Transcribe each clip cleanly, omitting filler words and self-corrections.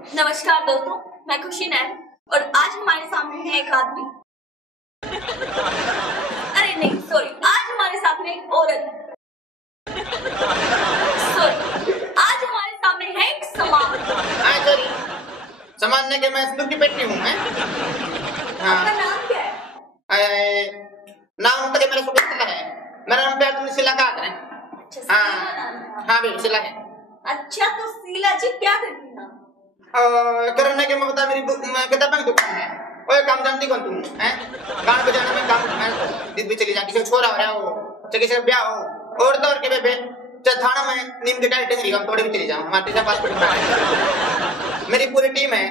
नमस्कार दोस्तों, मैं खुशी नैन और आज हमारे सामने है एक आदमी। अरे नहीं सॉरी, आज हमारे सामने एक औरत। सॉरी, आज हमारे सामने है एक सामान। सॉरी, सामान के मैं सुखी पेटी हूँ मैं। आपका नाम क्या है? नाम तो मेरा सुखी है। मेरा नाम पे तुमने सिला कहा है। अच्छा, हाँ भी सिला है। अच्छा तो शीला जी क्या करती हैं? करने के मैं बता मेरी किताबों की दुकान है। ओए काम जानती कौन तुम हैं? गाना बजाने में काम मैं दिन भी चली जाती है। छोरा हो रहा हो किसी का ब्याह हो और दौर के बेबे थाना में नीम के टाइट नहीं हम थोड़े भी चली जाऊं। हमारे तीसरा पासपोर्ट बना है। मेरी पूरी टीम है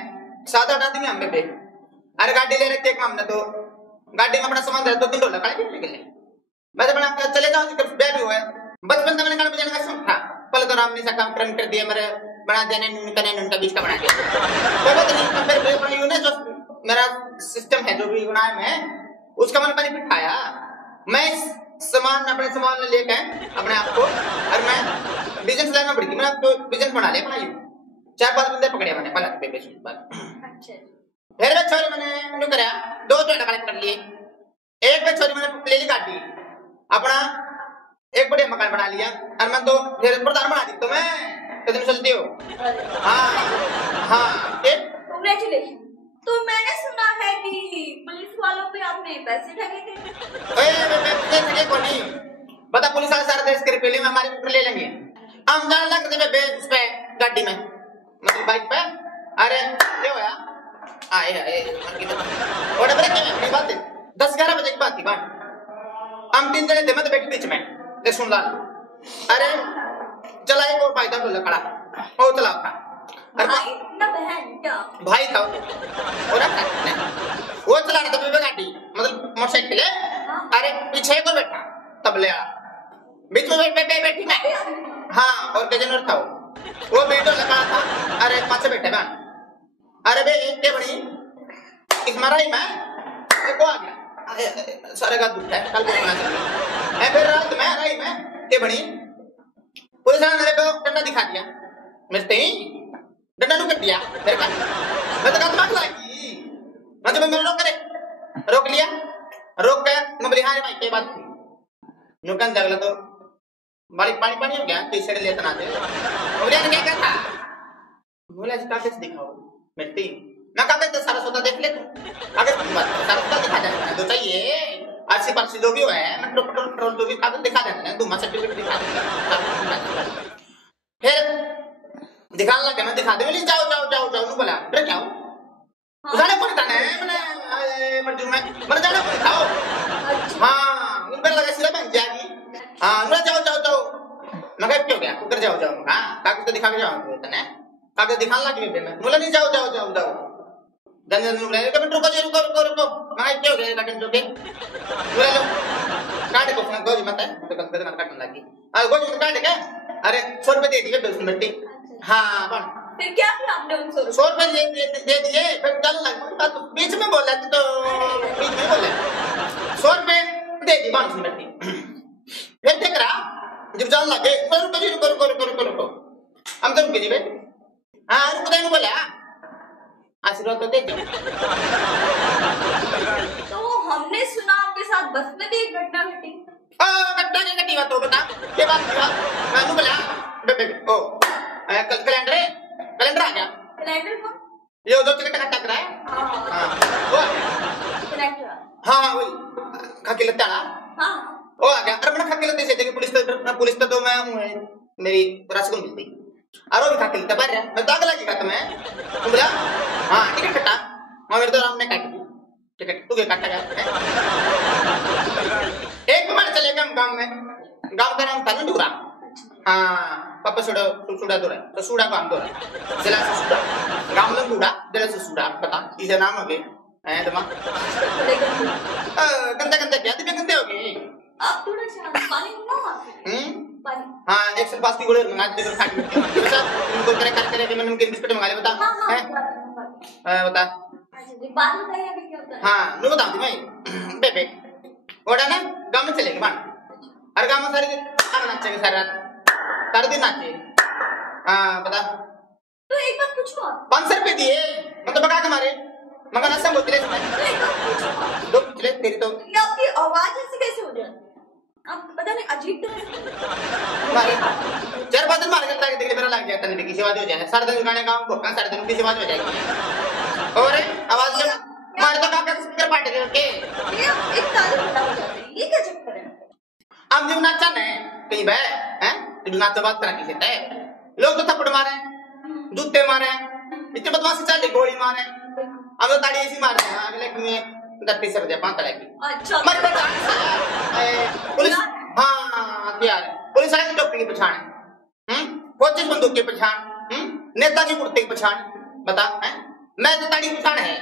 7-8 आदमी हम बेबे। अरे गाड़ी ले रखी एक हमने तो गाड़ी में अपना सामान रहा $2-3 काले भी निकले। मैं तो बना चले जाऊं कि ब्याह भी हुआ बचपन में मैंने गाना बजाने का शौक था। पहले तो राम ने सा काम कर दिया मेरे बना देने उनका 20 का बना दिया। तो नहीं फिर अपना यूं जो मेरा सिस्टम है जो भी बनाया मैं उसका मैंने बेनिफिट खाया। मैं सामान अपने सामान लेके अपने आप को और मैं बिजनेस लाइन में बढ़ गई। मैंने तो बिजनेस बना लिया अपना। 4-5 बंदे पकड़े मैंने पहले बेबे से बात। अच्छा फिर मैं छोरी मैंने न्यू कराया 2 कलेक्ट कर लिए। एक में छोरी मैंने ले ली गाड़ी अपना एक बड़े मकान बना लिया और मैं तो फिर प्रधान बना दी। तो मैं कितनी चलती हो? हाँ कांग्रेचुलेशन। तो मैंने सुना है कि पुलिस वालों पे आपने पैसे ठगे थे। पैसे ठगे को नहीं बता। पुलिस वाले सारे देश के रुपये में हमारे ऊपर ले लेंगे। हम जाने लग रहे उस पे गाड़ी में मतलब बाइक पे। अरे क्या हुआ? आए और बड़े बात 10-11 बजे की बात थी। बात हम 3 जने थे मैं तो बैठी बीच में देख सुन ला। अरे चला एक और फायदा तो लकड़ा वो चला था। भाई ना बहन क्या? भाई था और वो चला रहा था बेबे गाड़ी मतलब मोटरसाइकिल है। अरे पीछे को बैठा तबले बीच में बैठी मैं। हाँ और गजनर था वो वीडियो लगा था। अरे पाछे बैठे ना। अरे बे एक के बड़ी इस मारा ही मैं को आ गया सारे का दुख है कल को होना चाहिए। फिर रात में रही मैं के बड़ी पुलिस ने मेरे को डंडा दिखा दिया। मिलते ही डंडा नु कर दिया मेरे का। मैं तो दिमाग लगी मैं तो मैं रोक लिया रोक के नंबर हां भाई के बात नु kan जगला तो बारी पानी हो गया टी शर्ट लेतना थे। और यार क्या था बोला कागज दिखाओ मिलती मैं कागज तो सारा सौदा देख ले तू कागज की बात सारा सौदा दिखा देना तो चाहिए। आरसी पारसी जो भी है मैं पेट्रोल जो भी कागज दिखा देना दूंगा सर्टिफिकेट दिखा दूंगा। फिर दिखाने लगे मैं दिखा दे जाओ नु बोला फिर क्या हो उठाने पड़ता है मैंने मर जूं मैं मर जाना खाओ। हां उन पर लगा सिरा बन जाएगी। हां ना जाओ मैं क्या हो गया उधर जाओ हां कागज तो दिखा के जाओ तने कागज दिखाने लगी बेबे मैं बोला नहीं जाओ गंदन नु ले के रुको मैं क्या हो गया काटन जो के बोला लो काट को फोन गोज मत है तो गंदन मत काटने लगी। गोज काट के अरे 100 रुपए दे दिए बेस मिट्टी। हाँ बन फिर क्या किया आपने उन 100 रुपए दे दिए फिर चल लगा तो बीच में बोला तो बीच में बोले 100 रुपए दे दी बांस मिट्टी। फिर देख रहा जब जान लगे रुको हम तो रुके जी बे। हाँ रुक दे बोला आशीर्वाद तो दे दी। तो हमने सुना आपके साथ बस में भी एक घटना घटी। घटना की घटी बात हो बता ये बात मैं बोला बेबे ओ कैलेंडर आ गया। कैलेंडर को ये दो टिकट का टकरा है। हां वो कैलेंडर हां वही खाके लेता ना। हां ओ आ गया। अरे मैंने खाके लेते से देखिए पुलिस तो मैं हूं मेरी रसगुल मिलती और वो भी खाके लेता पर मैं दाग लगेगा तुम्हें तुम बोला। हां टिकट कटा मैं मेरे तो राम ने काट दी टिकट तू के काटा गया। एक बार चले गए हम गांव का नाम था नडूरा। हां पापा सुड़ा दो रहा तो सुड़ा काम दो रहा जिला से सुड़ा गांव में सुड़ा जिला से सुड़ा पता इसे नाम हो गए हैं तुम गंदा क्या दिव्य गंदे हो गए अब थोड़ा सा पानी मंगाओ पानी। हां एक से पास की गोले मंगा दे कर खा के वैसा उनको करे मैंने उनके बिस्कुट मंगा ले बता हैं बता। अच्छा जी बात बताइए अभी क्या होता है। हां मैं बताऊं मैं बेबे ओड़ा ना गांव में चलेगी मान हर गांव में सारे नाचेंगे सारी रात सारे दिन नाचे। हाँ बता तो एक बात पूछो 500 रुपए दिए मतलब बका के मारे मगर ऐसा बोलते ले दो पिछले तेरी तो ये आपकी आवाज ऐसे कैसे हो जाती है? आप पता नहीं अजीब तरह मारे 4 5 दिन मार के लग देख मेरा लग गया तने किसी बात हो जाए सारे दिन गाने काम भोका सारे दिन किसी बात हो जाएगी और आवाज जब मारे तो काका स्पीकर फाट गए के ये एक ताली बजा हो जाती है, ये क्या चक्कर है? हम जो नाचा नहीं कहीं बे हैं तो नाच तो बात करा किसे तय लोग तो थप्पड़ मारे जूते मारे इतने बदमाशी चल रही गोली मारे हम तो ताड़ी ऐसी मार रहे हैं अगले में 30 रुपया 5 तरह की अच्छा मर बेटा पुलिस हाँ क्या है पुलिस आई डॉक्टर की पहचान फौजी बंदूक की पहचान नेता की कुर्ते की पहचान बता हैं मैं तो ताड़ी की पहचान है